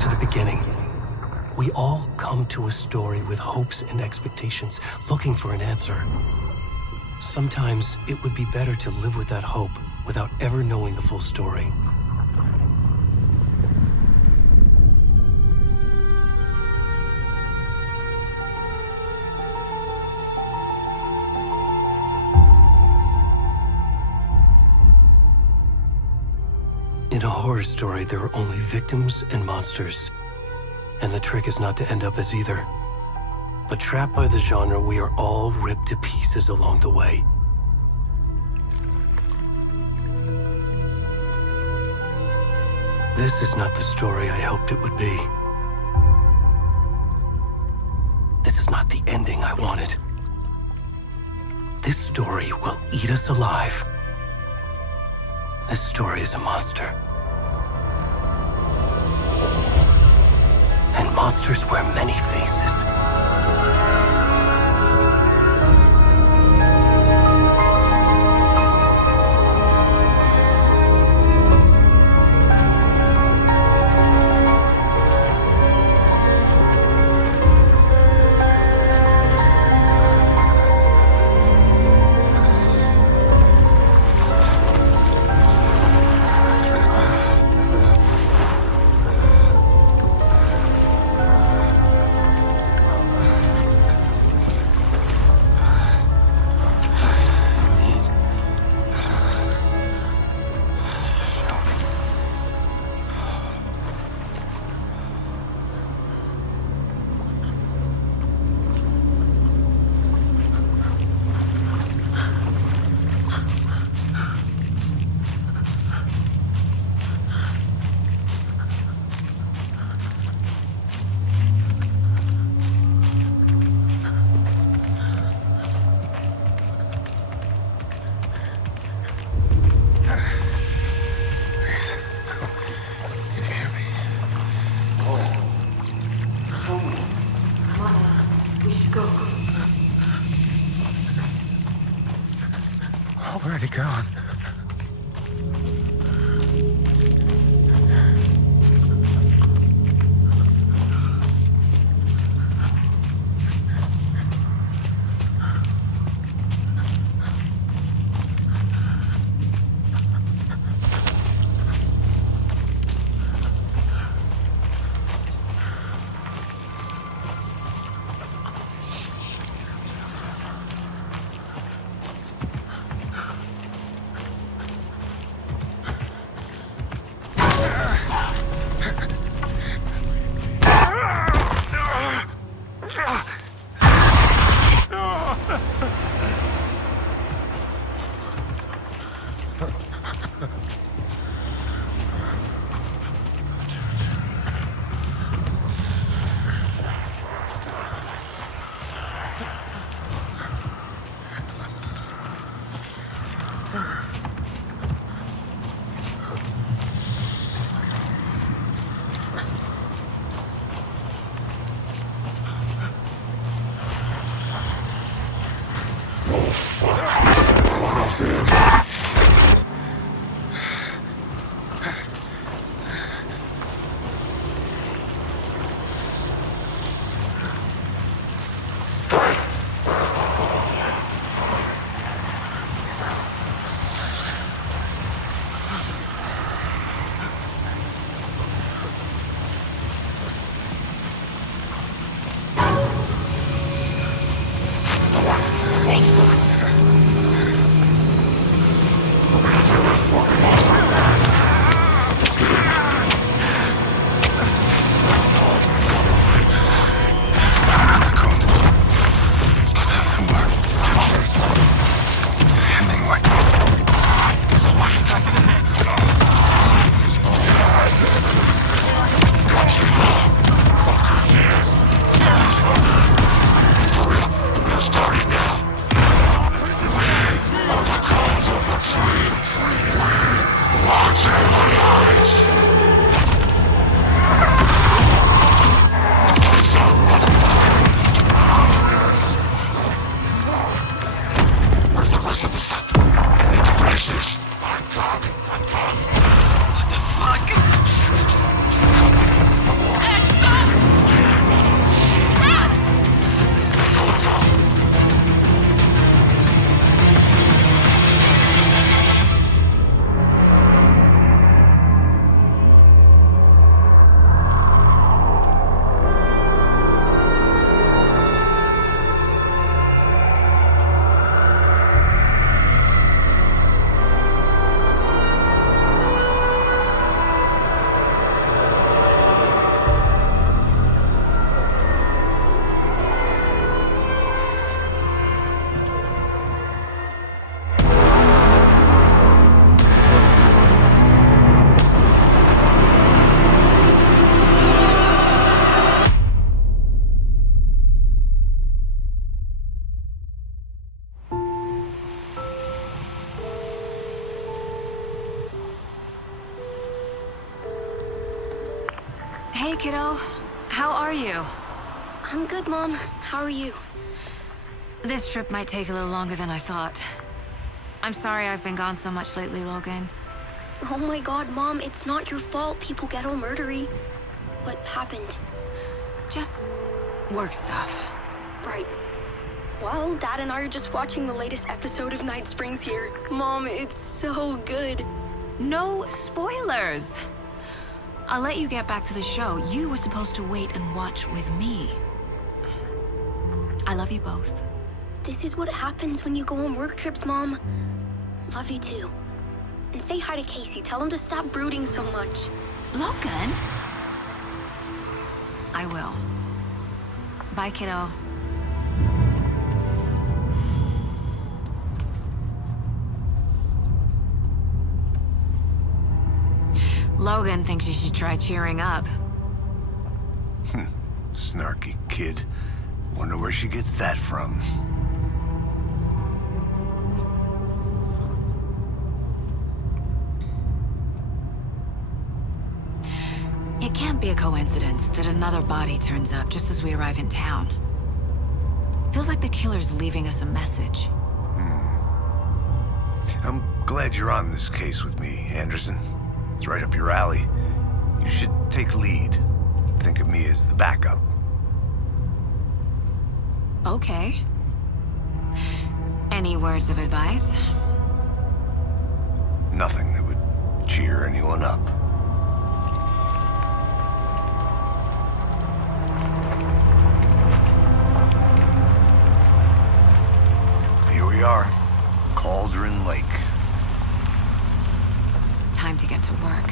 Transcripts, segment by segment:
to the beginning. We all come to a story with hopes and expectations, looking for an answer. Sometimes it would be better to live with that hope without ever knowing the full story. In a horror story, there are only victims and monsters. And the trick is not to end up as either. But trapped by the genre, we are all ripped to pieces along the way. This is not the story I hoped it would be. This is not the ending I wanted. This story will eat us alive. This story is a monster. And monsters wear many faces. Where'd he gone? What the fuck? Hey, kiddo. How are you? I'm good, Mom. How are you? This trip might take a little longer than I thought. I'm sorry I've been gone so much lately, Logan. Oh my god, Mom, it's not your fault people get all murdery. What happened? Just work stuff. Right. Well, Dad and I are just watching the latest episode of Night Springs here. Mom, it's so good. No spoilers! I'll let you get back to the show. You were supposed to wait and watch with me. I love you both. This is what happens when you go on work trips, Mom. Love you too. And say hi to Casey. Tell him to stop brooding so much. Logan? I will. Bye, kiddo. Logan thinks you should try cheering up. Snarky kid. Wonder where she gets that from. It can't be a coincidence that another body turns up just as we arrive in town. Feels like the killer's leaving us a message. I'm glad you're on this case with me, Anderson. It's right up your alley. You should take lead. Think of me as the backup. Okay. Any words of advice? Nothing that would cheer anyone up. Here we are. Cauldron Lake. Time to get to work.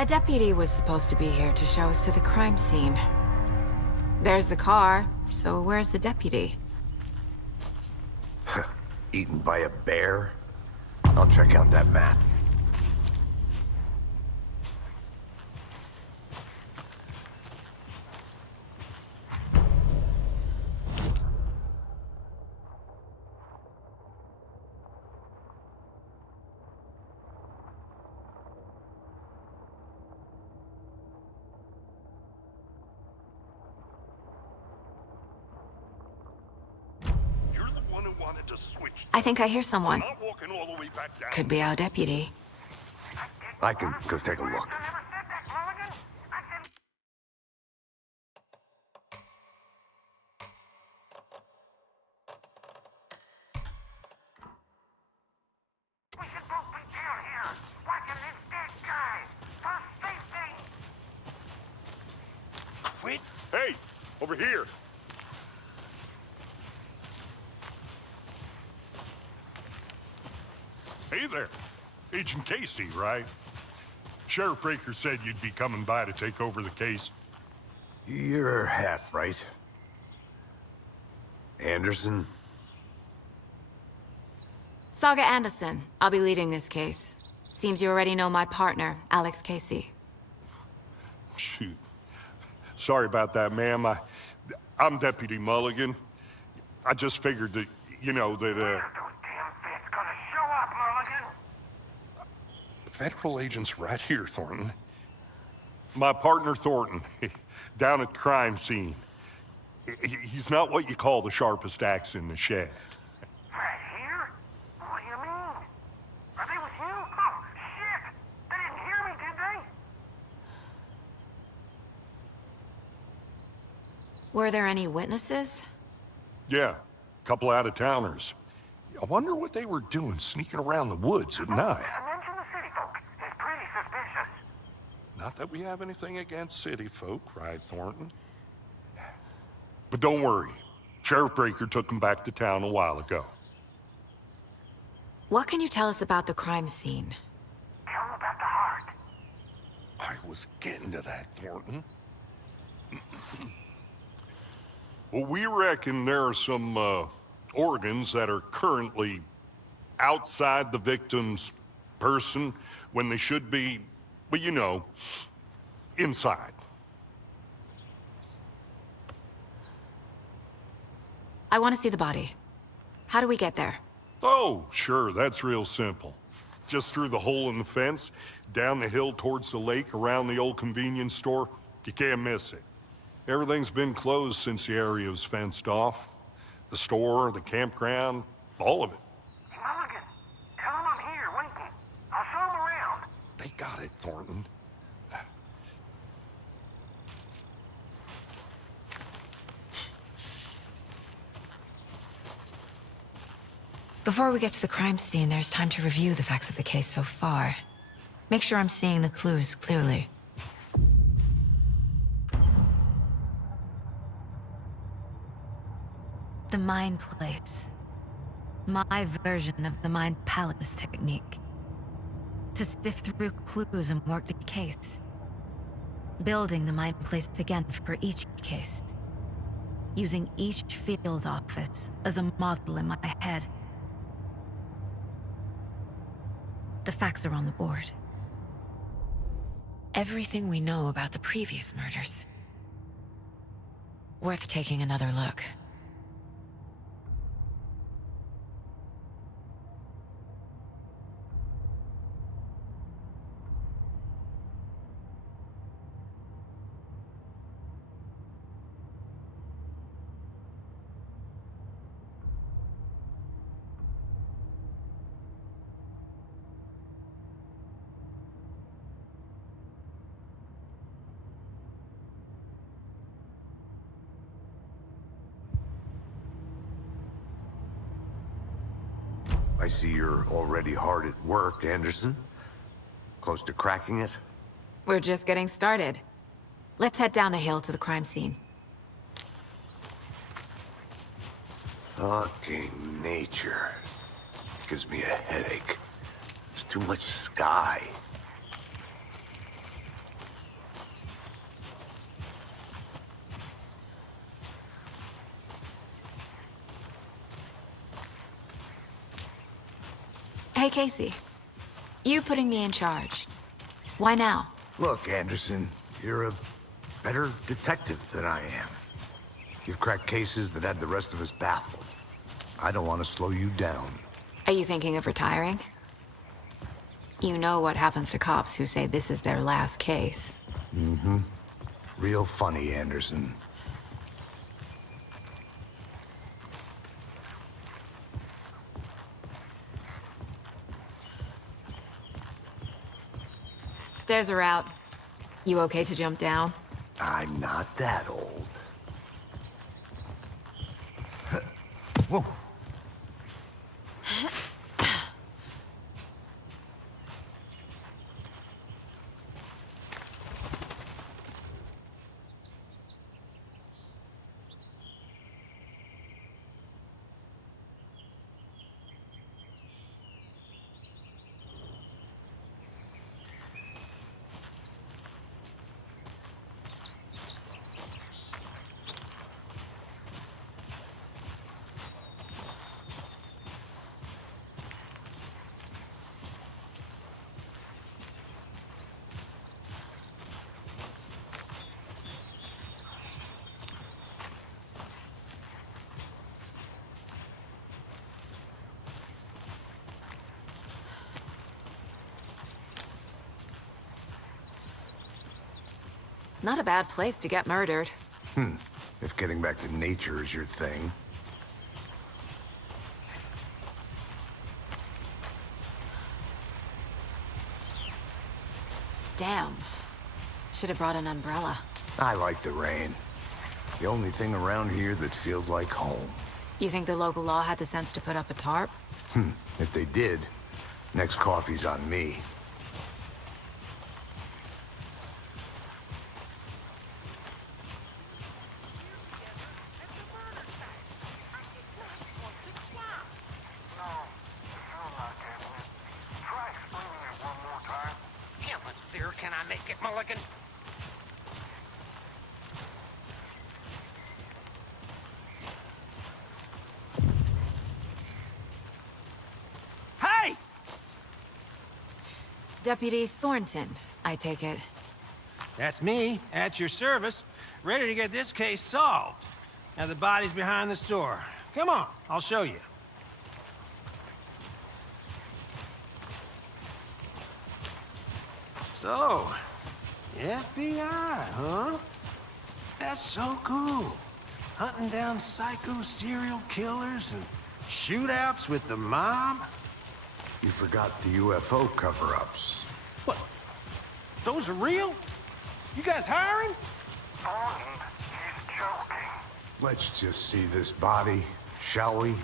A deputy was supposed to be here to show us to the crime scene. There's the car, so where's the deputy? Eaten by a bear? I'll check out that map. I think I hear someone. Not walking all the way back down. Could be our deputy. I can go take a look. We should both be down here, watching this dead guy. For safety. Quit. Hey, over here. Hey there. Agent Casey, right? Sheriff Breaker said you'd be coming by to take over the case. You're half right. Anderson? Saga Anderson. I'll be leading this case. Seems you already know my partner, Alex Casey. Shoot. Sorry about that, ma'am. I'm Deputy Mulligan. I just figured that, you know, that, Federal agents right here, Thornton. My partner, Thornton, down at crime scene. He's not what you call the sharpest axe in the shed. Right here? What do you mean? Are they with you? Oh, shit! They didn't hear me, did they? Were there any witnesses? Yeah, a couple out-of-towners. I wonder what they were doing sneaking around the woods at night. Mention the city folk. It's pretty suspicious. Not that we have anything against city folk, right, Thornton? But don't worry. Sheriff Breaker took them back to town a while ago. What can you tell us about the crime scene? Tell them about the heart. I was getting to that, Thornton. Well, we reckon there are some, organs that are currently outside the victim's person when they should be, well, you know, inside. I want to see the body. How do we get there? Oh, sure, that's real simple. Just through the hole in the fence, down the hill towards the lake, around the old convenience store. You can't miss it. Everything's been closed since the area was fenced off. The store, the campground, all of it. Mulligan, tell them I'm here, waiting. I'll show them around. They got it, Thornton. Before we get to the crime scene, there's time to review the facts of the case so far. Make sure I'm seeing the clues clearly. The mind place. My version of the mind palace technique. To sift through clues and work the case. Building the mind place again for each case. Using each field office as a model in my head. The facts are on the board. Everything we know about the previous murders. Worth taking another look. I see you're already hard at work, Anderson. Close to cracking it? We're just getting started. Let's head down the hill to the crime scene. Fucking nature. Gives me a headache. There's too much sky. Hey, Casey. You putting me in charge. Why now? Look, Anderson, you're a better detective than I am. You've cracked cases that had the rest of us baffled. I don't want to slow you down. Are you thinking of retiring? You know what happens to cops who say this is their last case. Mm-hmm. Real funny, Anderson. Stairs are out. You okay to jump down? I'm not that old. Whoa. Not a bad place to get murdered. If getting back to nature is your thing. Damn. Should have brought an umbrella. I like the rain. The only thing around here that feels like home. You think the local law had the sense to put up a tarp? If they did, next coffee's on me. Can I make it, Mulligan? Hey! Deputy Thornton, I take it. That's me, at your service, ready to get this case solved. Now the body's behind the store. Come on, I'll show you. So, FBI, huh? That's so cool. Hunting down psycho serial killers and shootouts with the mob. You forgot the UFO cover-ups. What? Those are real? You guys hiring? Thornton, he's joking. Let's just see this body, shall we?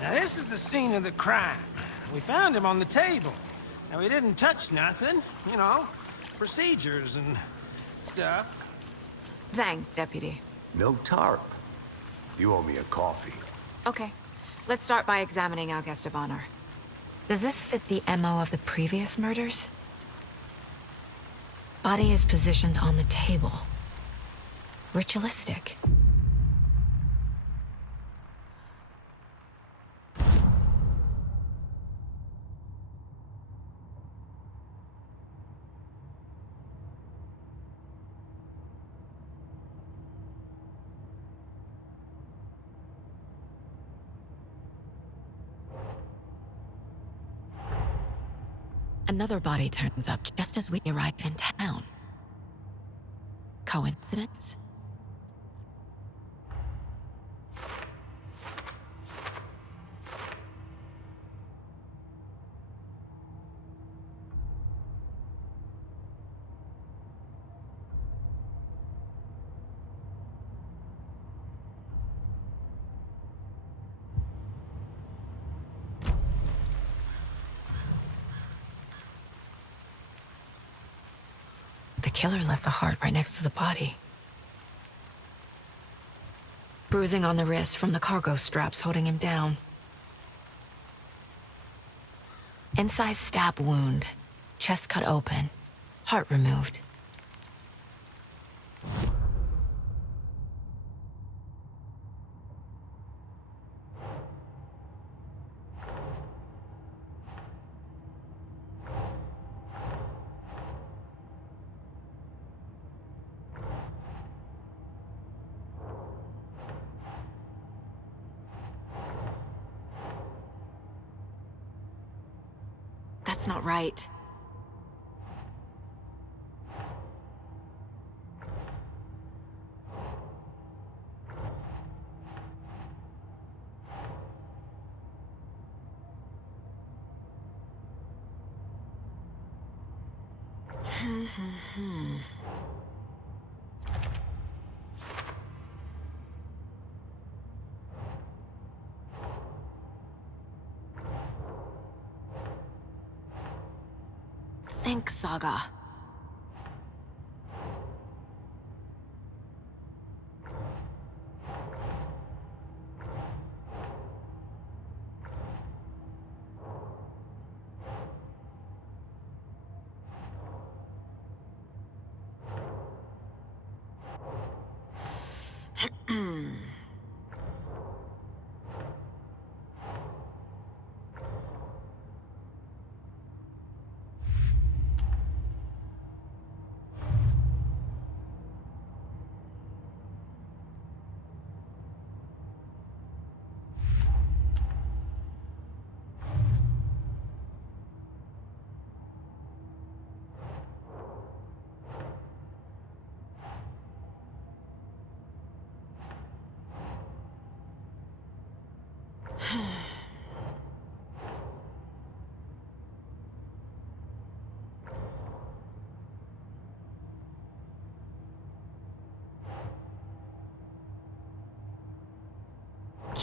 Now this is the scene of the crime. We found him on the table. And we didn't touch nothing, you know, procedures and stuff. Thanks, Deputy. No tarp. You owe me a coffee. Okay. Let's start by examining our guest of honor. Does this fit the MO of the previous murders? Body is positioned on the table. Ritualistic. Another body turns up just as we arrive in town. Coincidence? The killer left the heart right next to the body. Bruising on the wrist from the cargo straps holding him down. Incised stab wound, chest cut open, heart removed. That's not right. Think, Saga.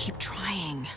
Keep trying.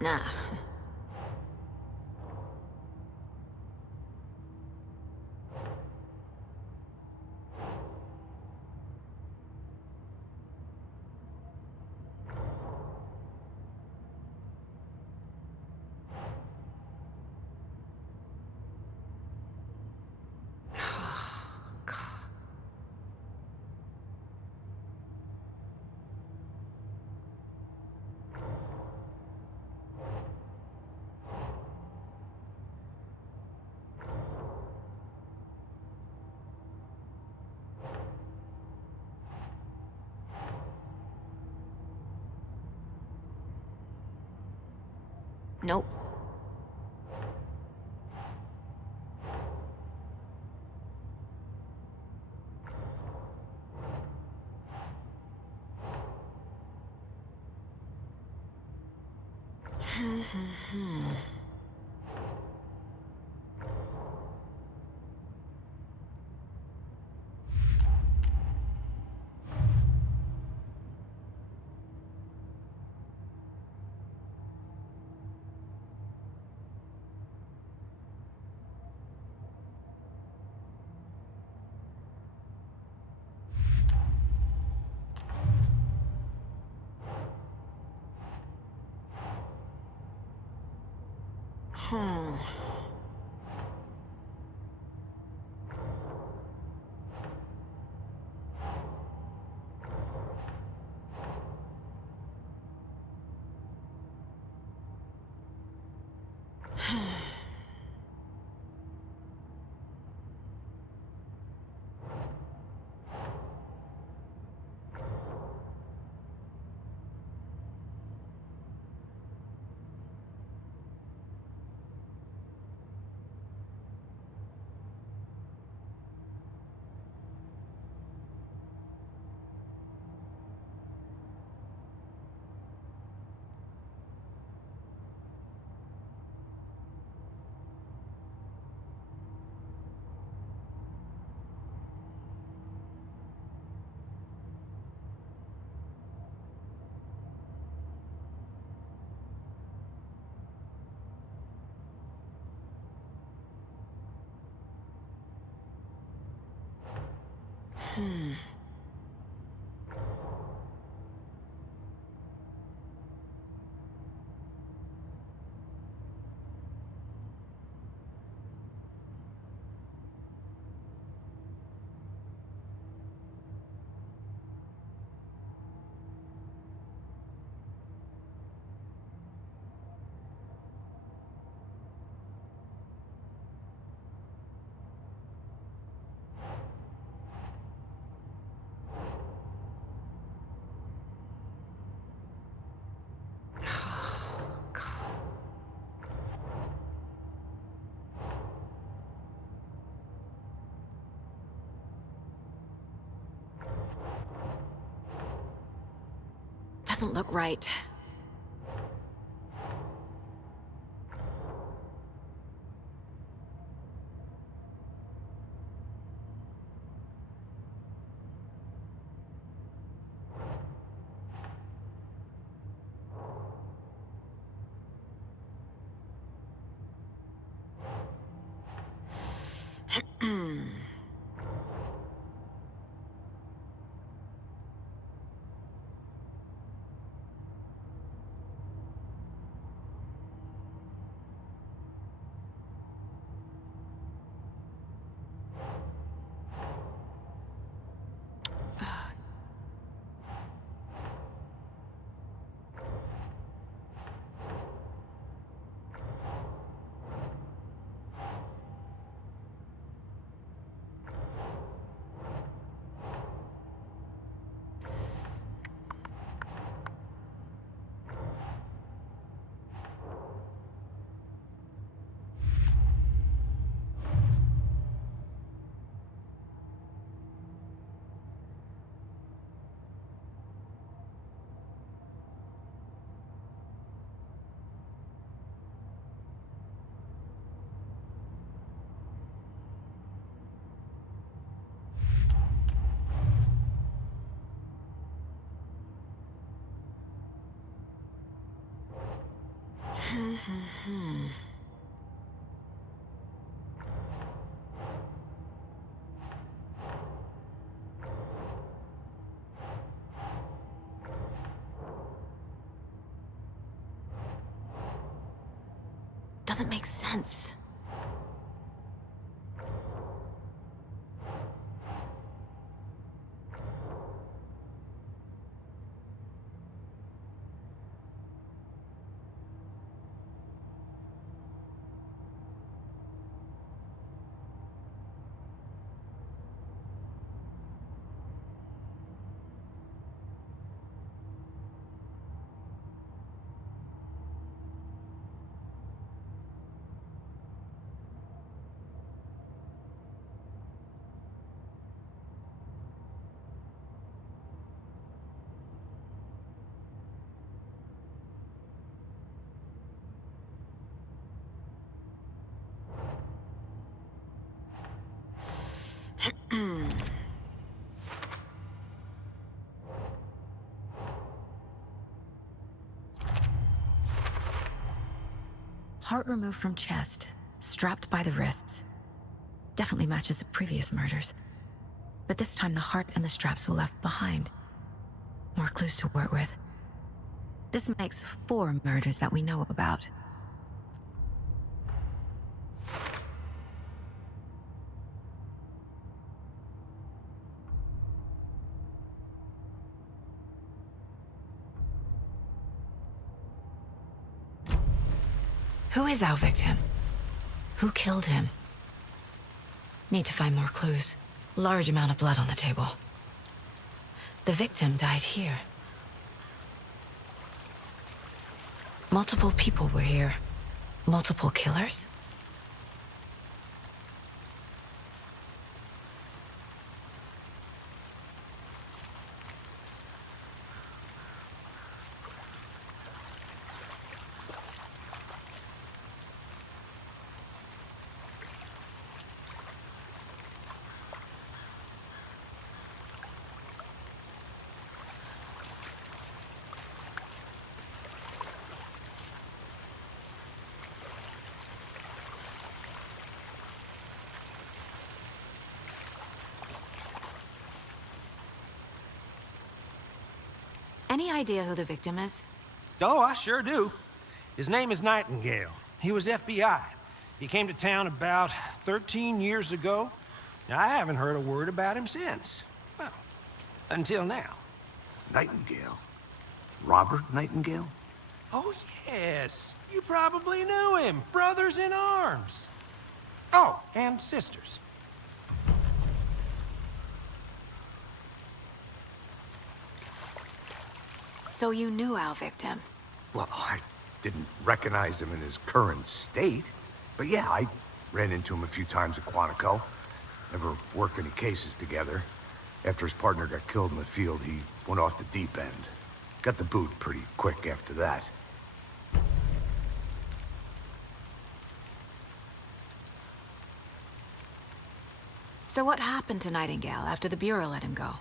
Nah. Nope. Doesn't look right. Doesn't make sense. Heart removed from chest, strapped by the wrists. Definitely matches the previous murders. But this time the heart and the straps were left behind. More clues to work with. This makes 4 murders that we know about. Who is our victim? Who killed him? Need to find more clues. Large amount of blood on the table. The victim died here. Multiple people were here. Multiple killers? Any idea who the victim is? Oh, I sure do. His name is Nightingale. He was FBI. He came to town about 13 years ago. Now, I haven't heard a word about him since. Well, until now. Nightingale? Robert Nightingale? Oh, yes. You probably knew him. Brothers in arms. Oh, and sisters. So you knew our victim? Well, I didn't recognize him in his current state. But yeah, I ran into him a few times at Quantico. Never worked any cases together. After his partner got killed in the field, he went off the deep end. Got the boot pretty quick after that. So what happened to Nightingale after the Bureau let him go?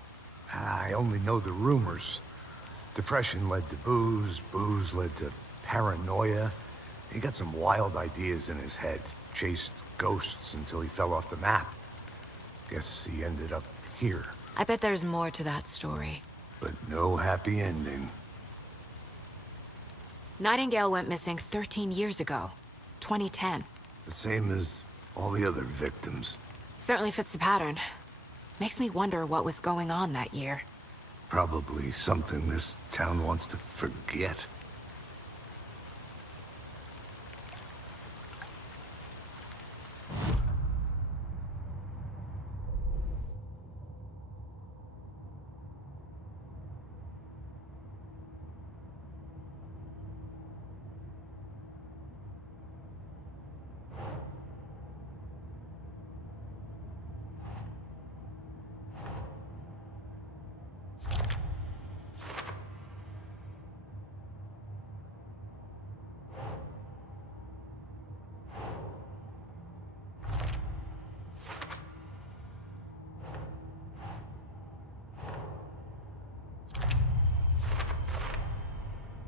I only know the rumors. Depression led to booze, booze led to paranoia. He got some wild ideas in his head, chased ghosts until he fell off the map. Guess he ended up here. I bet there's more to that story. But no happy ending. Nightingale went missing 13 years ago, 2010. The same as all the other victims. Certainly fits the pattern. Makes me wonder what was going on that year. Probably something this town wants to forget.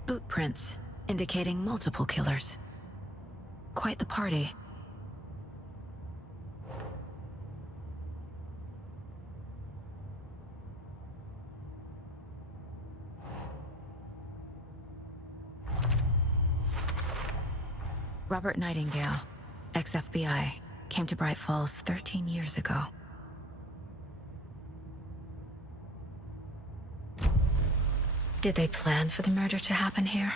Boot prints indicating multiple killers. Quite the party. Robert Nightingale, ex-FBI, came to Bright Falls 13 years ago. Did they plan for the murder to happen here?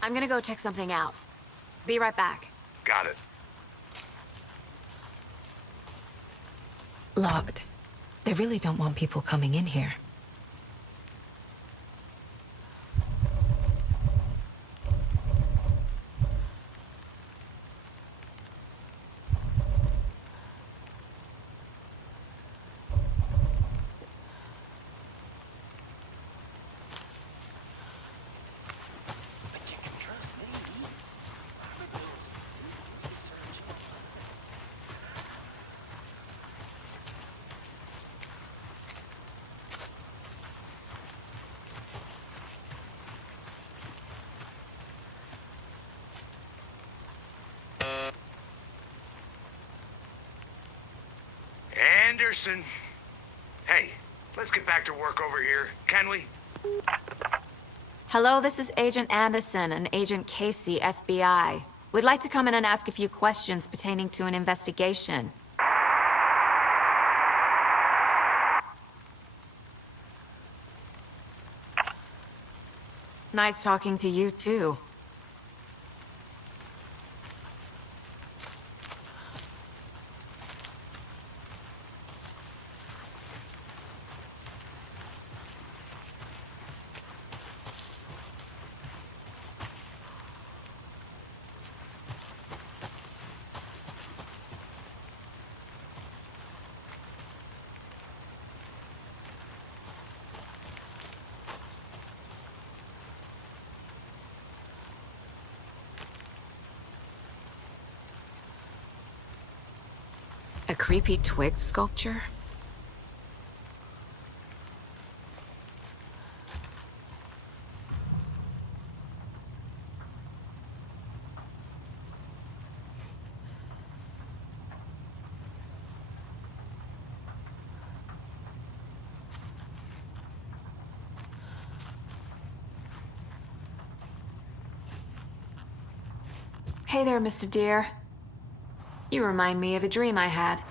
I'm gonna go check something out. Be right back. Got it. Locked. They really don't want people coming in here. Anderson. Hey, let's get back to work over here, can we? Hello, this is Agent Anderson and Agent Casey, FBI. We'd like to come in and ask a few questions pertaining to an investigation. Nice talking to you, too. A creepy twig sculpture? Hey there, Mr. Deer. You remind me of a dream I had.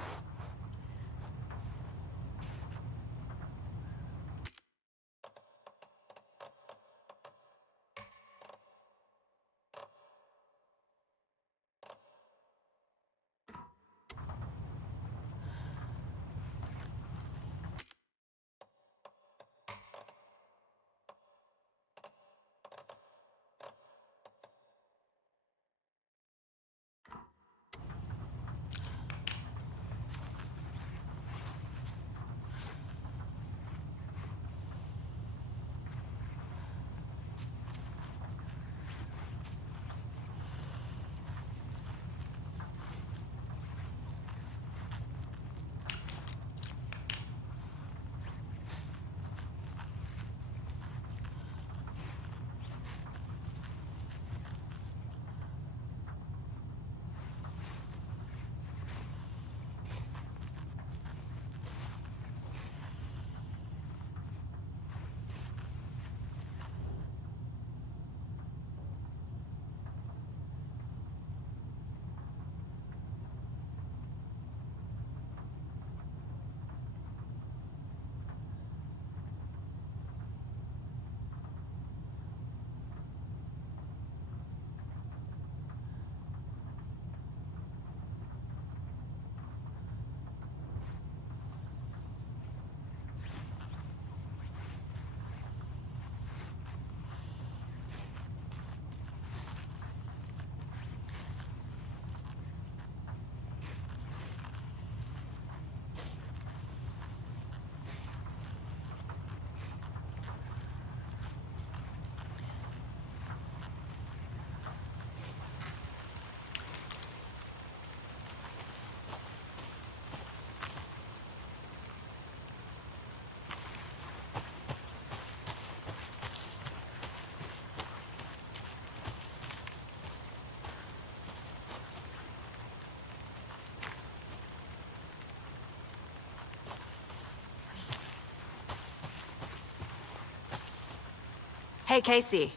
Hey, Casey.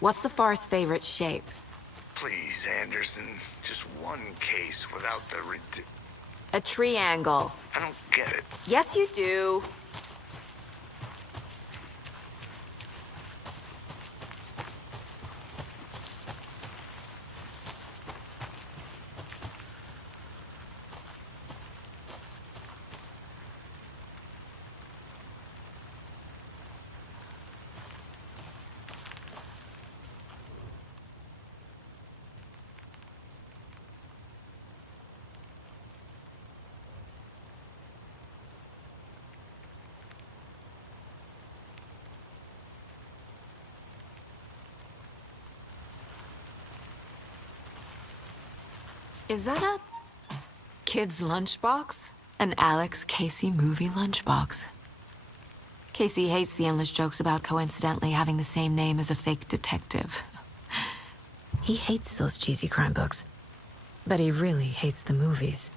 What's the far's favorite shape? Please, Anderson. Just one case without the A triangle. I don't get it. Yes, you do. Is that a kid's lunchbox? An Alex Casey movie lunchbox. Casey hates the endless jokes about coincidentally having the same name as a fake detective. He hates those cheesy crime books, but he really hates the movies.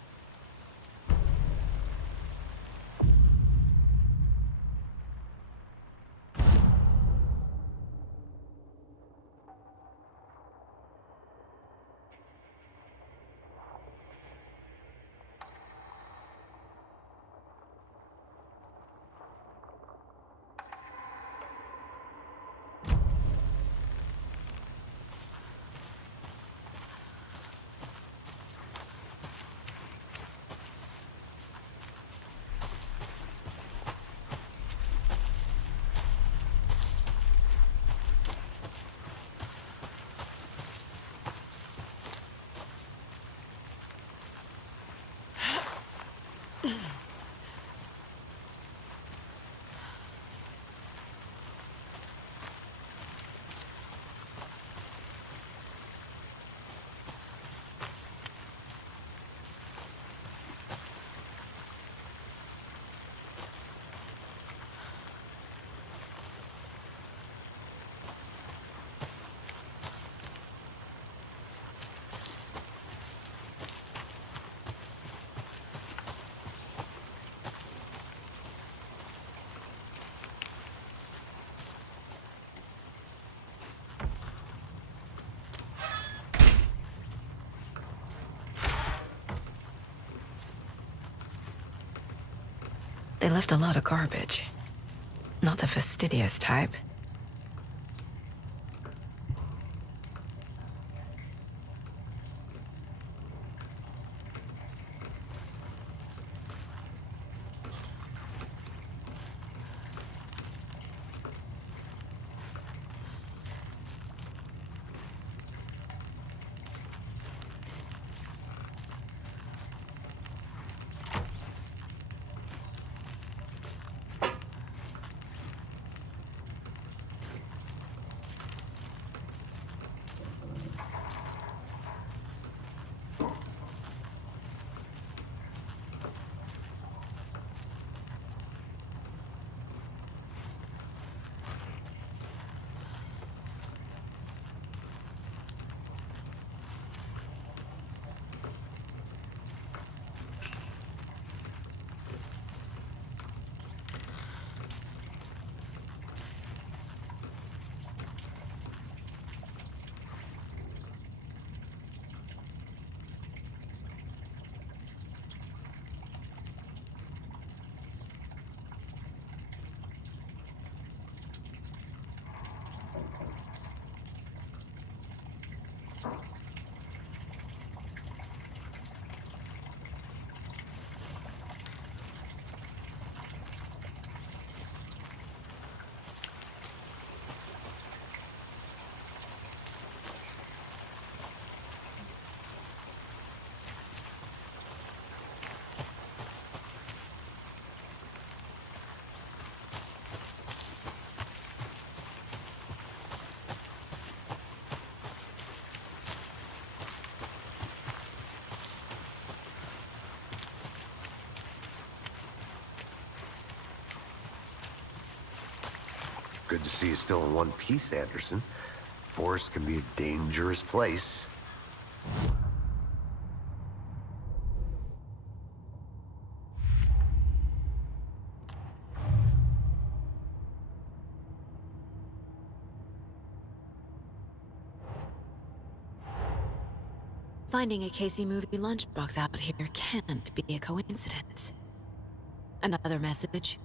They left a lot of garbage. Not the fastidious type. Good to see you still in one piece, Anderson. Forest can be a dangerous place. Finding a Casey movie lunchbox out here can't be a coincidence. Another message.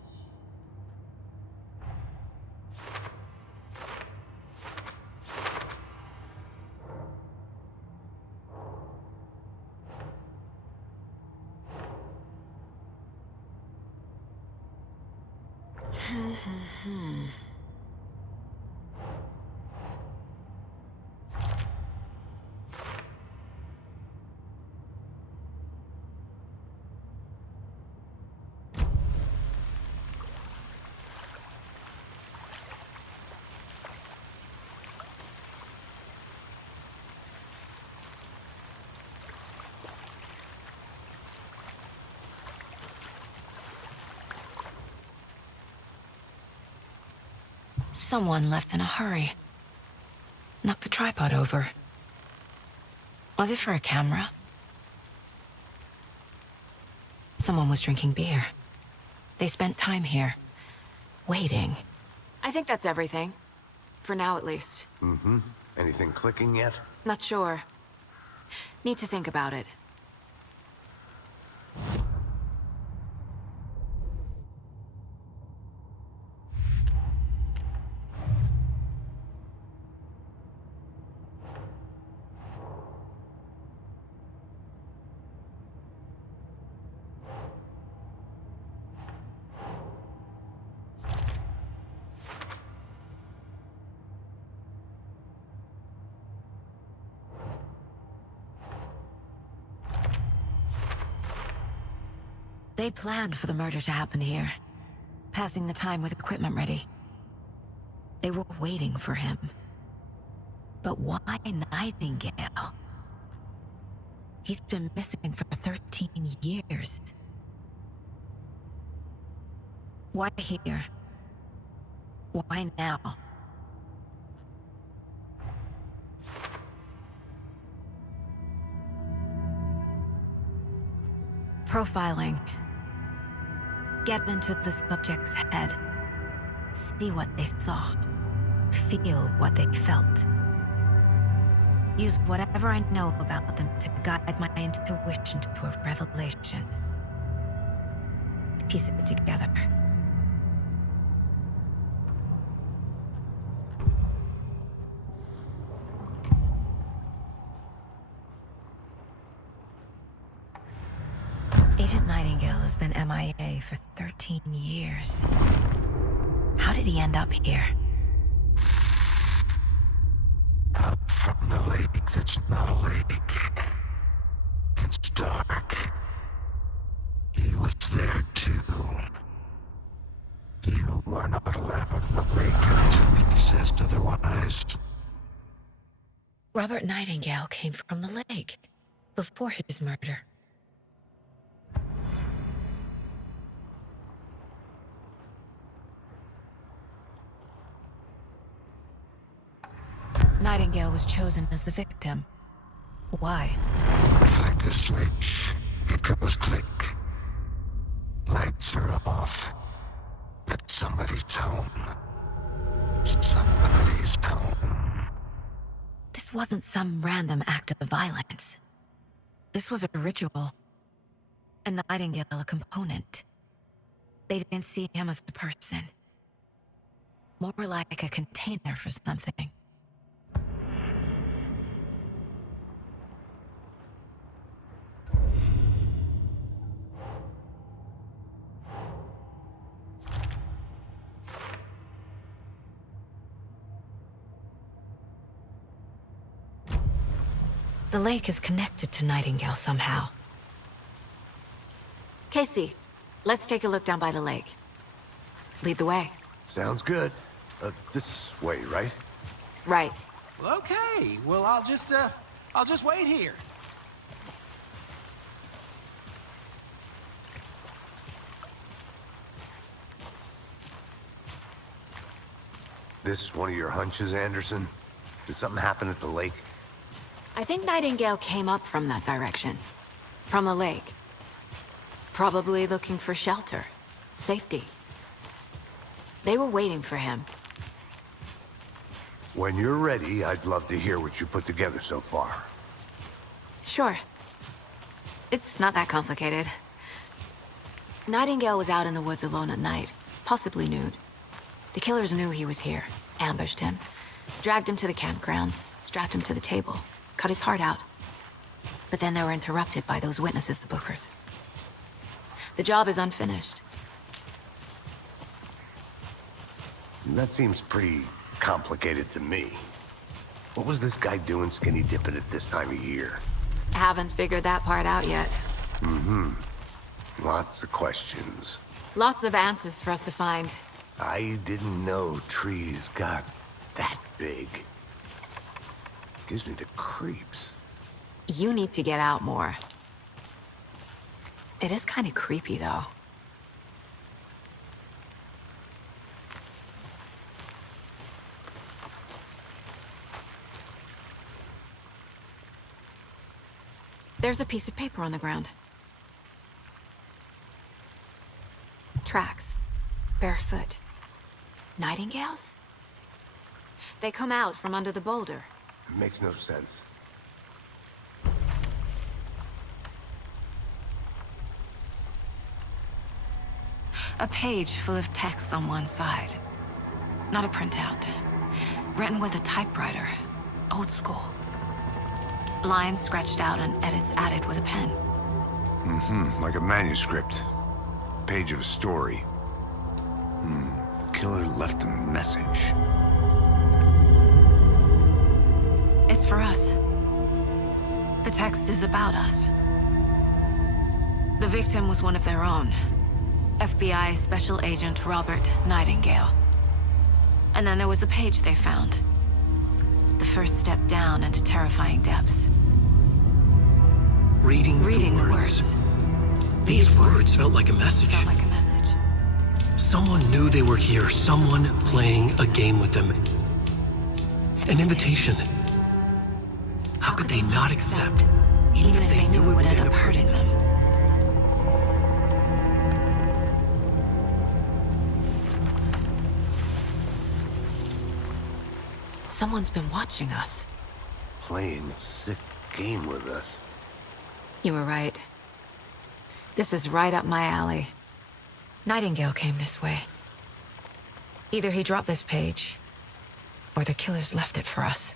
Someone left in a hurry. Knocked the tripod over. Was it for a camera? Someone was drinking beer. They spent time here, waiting. I think that's everything. For now, at least. Mm-hmm. Anything clicking yet? Not sure. Need to think about it. They planned for the murder to happen here, passing the time with equipment ready. They were waiting for him. But why Nightingale? He's been missing for 13 years. Why here? Why now? Profiling. Get into the subject's head. See what they saw. Feel what they felt. Use whatever I know about them to guide my intuition to a revelation. Piece it together. Agent Nightingale has been MIA for 13 years. How did he end up here? Up from the lake that's not a lake. It's dark. He was there too. You are not allowed in the lake until he says otherwise. Robert Nightingale came from the lake before his murder. Nightingale was chosen as the victim. Why? Flick the switch. It goes click. Lights are off. But somebody's home. Somebody's home. This wasn't some random act of violence. This was a ritual. And Nightingale a component. They didn't see him as a person. More like a container for something. The lake is connected to Nightingale somehow. Casey, let's take a look down by the lake. Lead the way. Sounds good. This way, right? Right. Well, okay. Well, I'll just wait here. This one of your hunches, Anderson? Did something happen at the lake? I think Nightingale came up from that direction. From the lake. Probably looking for shelter. Safety. They were waiting for him. When you're ready, I'd love to hear what you put together so far. Sure. It's not that complicated. Nightingale was out in the woods alone at night, possibly nude. The killers knew he was here, ambushed him, dragged him to the campgrounds, strapped him to the table, cut his heart out. But then they were interrupted by those witnesses, the Bookers. The job is unfinished. That seems pretty complicated to me. What was this guy doing skinny dipping at this time of year? Haven't figured that part out yet. Lots of questions. Lots of answers for us to find. I didn't know trees got that big. Gives me the creeps. You need to get out more. It is kind of creepy, though. There's a piece of paper on the ground. Tracks. Barefoot. Nightingales? They come out from under the boulder. It makes no sense. A page full of text on one side. Not a printout. Written with a typewriter. Old school. Lines scratched out and edits added with a pen. Like a manuscript. Page of a story. The killer left a message. It's for us. The text is about us. The victim was one of their own. FBI Special Agent Robert Nightingale. And then there was the page they found. The first step down into terrifying depths. Reading the words. These words felt like a message. Felt like a message. Someone knew they were here. Someone playing a game with them. An invitation. How could they not accept, even if they knew it would end up hurting them? Someone's been watching us. Playing a sick game with us. You were right. This is right up my alley. Nightingale came this way. Either he dropped this page, or the killers left it for us.